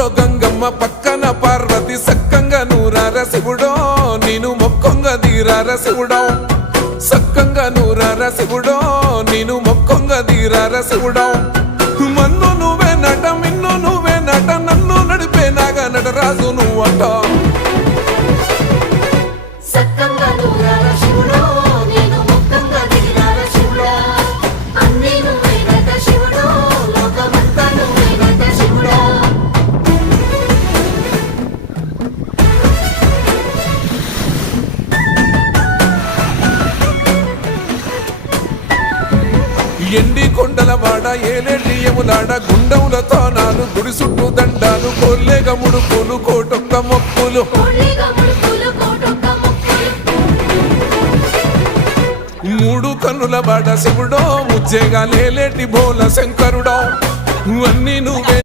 ఊర్లో గంగమ్మ పక్కన పార్వతి సక్కంగా నూరార శివుడో నేను మొక్కొంగ దీరార శివుడో సక్కంగా నూరార శివుడో నేను మొక్కొంగ దీరార శివుడో మన్ను నువ్వే నట మిన్ను నువ్వే నట నన్ను నడిపే నాగా నటరాజు నువ్వంట ఎండి కొండల వాడ ఏలేటి యములాడ గుండముల తానాలు గుడి చుట్టూ దండాలు కోల్లేగ ముడుపులు కోటొక్క మొక్కులు మూడు కన్నుల వాడ శివుడో ముజ్జేగా లేలేటి బోల శంకరుడో అన్నీ నువ్వే